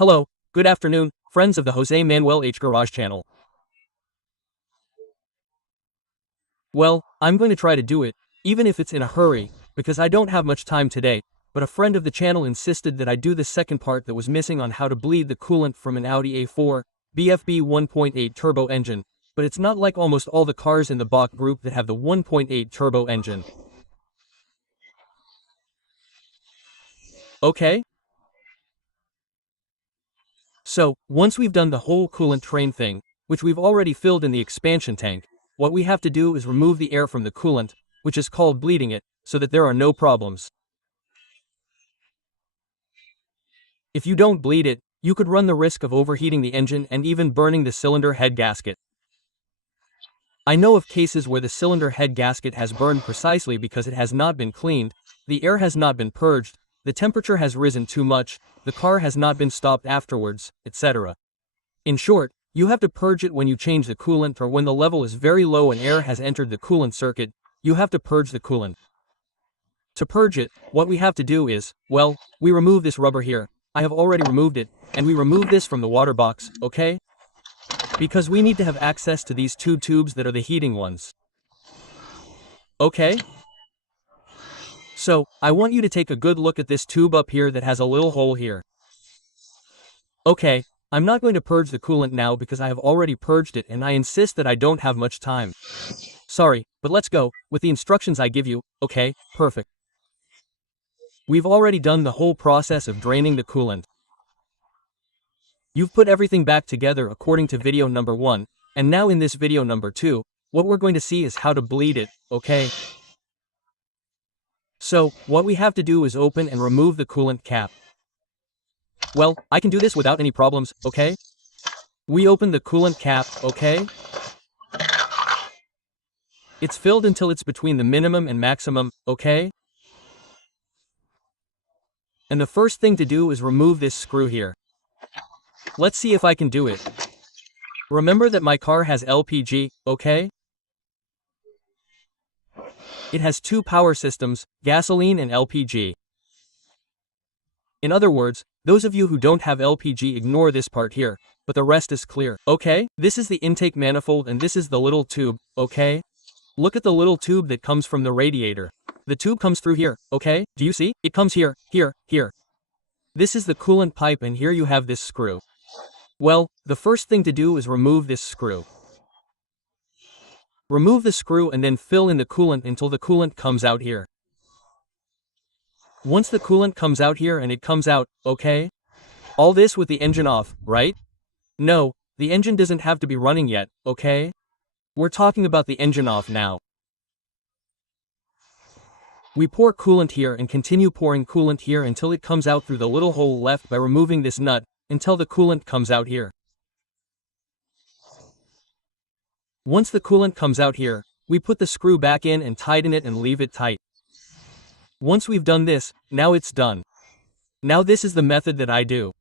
Hello, good afternoon, friends of the Jose Manuel H. Garage channel. Well, I'm going to try to do it, even if it's in a hurry, because I don't have much time today, but a friend of the channel insisted that I do the second part that was missing on how to bleed the coolant from an Audi A4, BFB 1.8 turbo engine, but it's not like almost all the cars in the Bach group that have the 1.8 turbo engine. Okay? So, once we've done the whole coolant train thing, which we've already filled in the expansion tank, what we have to do is remove the air from the coolant, which is called bleeding it, so that there are no problems. If you don't bleed it, you could run the risk of overheating the engine and even burning the cylinder head gasket. I know of cases where the cylinder head gasket has burned precisely because it has not been cleaned, the air has not been purged, the temperature has risen too much, the car has not been stopped afterwards, etc. In short, you have to purge it when you change the coolant or when the level is very low and air has entered the coolant circuit, you have to purge the coolant. To purge it, what we have to do is, well, we remove this rubber here, I have already removed it, and we remove this from the water box, okay? Because we need to have access to these two tubes that are the heating ones. Okay? So, I want you to take a good look at this tube up here that has a little hole here. Okay, I'm not going to purge the coolant now because I have already purged it and I insist that I don't have much time. Sorry, but let's go, with the instructions I give you, okay, perfect. We've already done the whole process of draining the coolant. You've put everything back together according to video number 1, and now in this video number 2, what we're going to see is how to bleed it, okay? So, what we have to do is open and remove the coolant cap. Well, I can do this without any problems, okay? We open the coolant cap, okay? It's filled until it's between the minimum and maximum, okay? And the first thing to do is remove this screw here. Let's see if I can do it. Remember that my car has LPG, okay? It has two power systems, gasoline and LPG. In other words, those of you who don't have LPG ignore this part here, but the rest is clear, okay? This is the intake manifold and this is the little tube, okay? Look at the little tube that comes from the radiator. The tube comes through here, okay? Do you see? It comes here, here, here. This is the coolant pipe and here you have this screw. Well, the first thing to do is remove this screw. Remove the screw and then fill in the coolant until the coolant comes out here. Once the coolant comes out here and it comes out, okay? All this with the engine off, right? No, the engine doesn't have to be running yet, okay? We're talking about the engine off now. We pour coolant here and continue pouring coolant here until it comes out through the little hole left by removing this nut, until the coolant comes out here. Once the coolant comes out here, we put the screw back in and tighten it and leave it tight. Once we've done this, now it's done. Now this is the method that I do.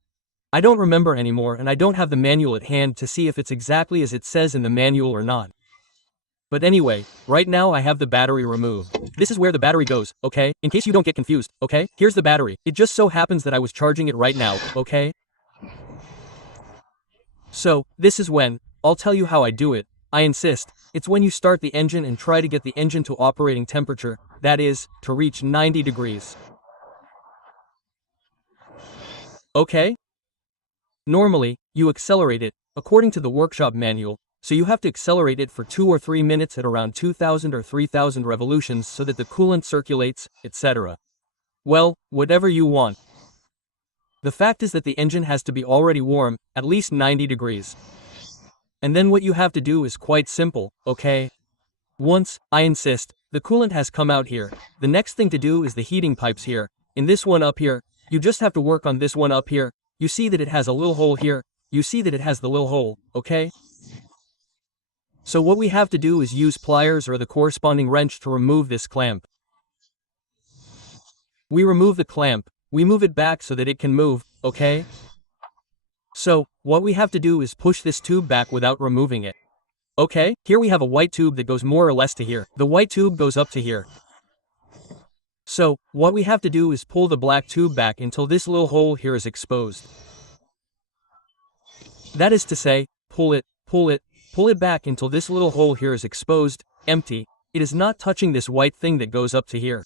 I don't remember anymore and I don't have the manual at hand to see if it's exactly as it says in the manual or not. But anyway, right now I have the battery removed. This is where the battery goes, okay? In case you don't get confused, okay? Here's the battery. It just so happens that I was charging it right now, okay? So, this is when, I'll tell you how I do it, I insist, it's when you start the engine and try to get the engine to operating temperature, that is, to reach 90 degrees. Okay? Normally, you accelerate it, according to the workshop manual, so you have to accelerate it for 2 or 3 minutes at around 2,000 or 3,000 revolutions so that the coolant circulates, etc. Well, whatever you want. The fact is that the engine has to be already warm, at least 90 degrees. And then what you have to do is quite simple, okay? Once, I insist, the coolant has come out here, the next thing to do is the heating pipes here. In this one up here, you just have to work on this one up here. You see that it has a little hole here, you see that it has the little hole, okay? So what we have to do is use pliers or the corresponding wrench to remove this clamp. We remove the clamp, we move it back so that it can move, okay? So, what we have to do is push this tube back without removing it. Okay, here we have a white tube that goes more or less to here. The white tube goes up to here. So, what we have to do is pull the black tube back until this little hole here is exposed. That is to say, pull it back until this little hole here is exposed, empty. It is not touching this white thing that goes up to here.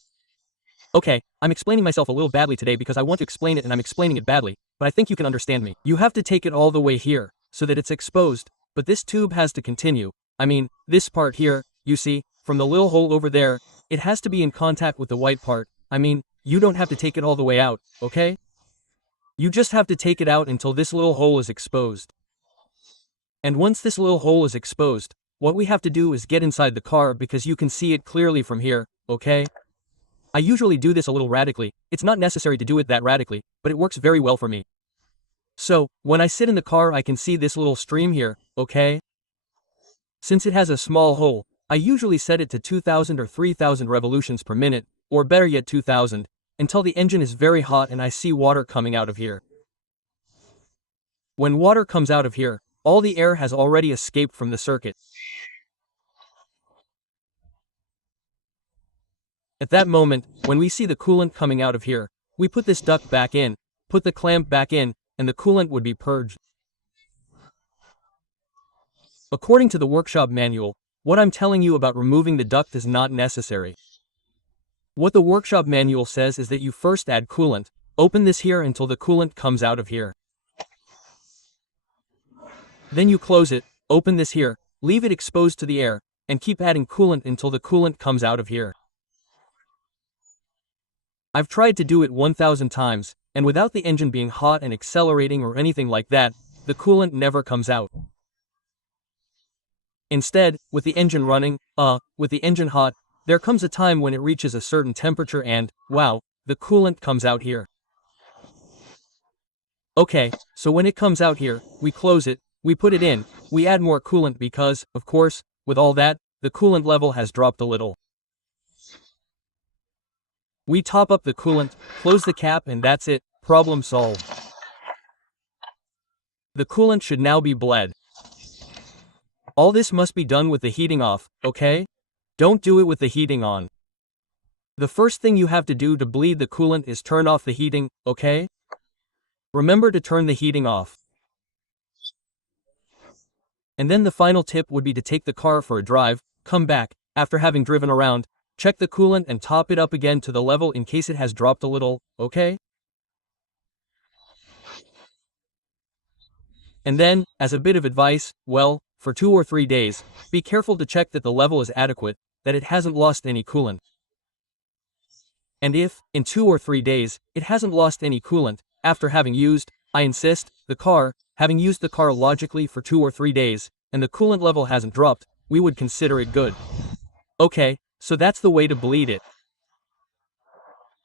Okay, I'm explaining myself a little badly today because I want to explain it and I'm explaining it badly, but I think you can understand me. You have to take it all the way here, so that it's exposed, but this tube has to continue. I mean, this part here, you see, from the little hole over there, it has to be in contact with the white part. I mean, you don't have to take it all the way out, okay? You just have to take it out until this little hole is exposed. And once this little hole is exposed, what we have to do is get inside the car because you can see it clearly from here, okay? I usually do this a little radically. It's not necessary to do it that radically, but it works very well for me. So, when I sit in the car I can see this little stream here, okay? Since it has a small hole, I usually set it to 2000 or 3000 revolutions per minute, or better yet 2000, until the engine is very hot and I see water coming out of here. When water comes out of here, all the air has already escaped from the circuit. At that moment, when we see the coolant coming out of here, we put this duct back in, put the clamp back in, and the coolant would be purged. According to the workshop manual, what I'm telling you about removing the duct is not necessary. What the workshop manual says is that you first add coolant, open this here until the coolant comes out of here. Then you close it, open this here, leave it exposed to the air, and keep adding coolant until the coolant comes out of here. I've tried to do it 1000 times, and without the engine being hot and accelerating or anything like that, the coolant never comes out. Instead, with the engine running, with the engine hot, there comes a time when it reaches a certain temperature and, wow, the coolant comes out here. Okay, so when it comes out here, we close it, we put it in, we add more coolant because, of course, with all that, the coolant level has dropped a little. We top up the coolant, close the cap, and that's it, problem solved. The coolant should now be bled. All this must be done with the heating off, okay? Don't do it with the heating on. The first thing you have to do to bleed the coolant is turn off the heating, okay? Remember to turn the heating off. And then the final tip would be to take the car for a drive, come back, after having driven around, check the coolant and top it up again to the level in case it has dropped a little, okay? And then, as a bit of advice, well, for 2 or 3 days, be careful to check that the level is adequate, that it hasn't lost any coolant. And if, in 2 or 3 days, it hasn't lost any coolant, after having used, I insist, the car, having used the car logically for 2 or 3 days, and the coolant level hasn't dropped, we would consider it good. Okay, so that's the way to bleed it.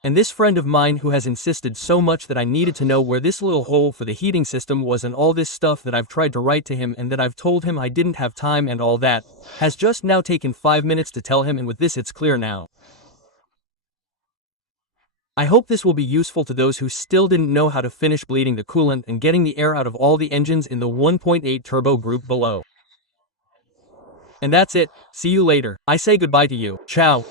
And this friend of mine who has insisted so much that I needed to know where this little hole for the heating system was and all this stuff that I've tried to write to him and that I've told him I didn't have time and all that, has just now taken 5 minutes to tell him, and with this it's clear now. I hope this will be useful to those who still didn't know how to finish bleeding the coolant and getting the air out of all the engines in the 1.8 turbo group below. And that's it, see you later. I say goodbye to you. Ciao.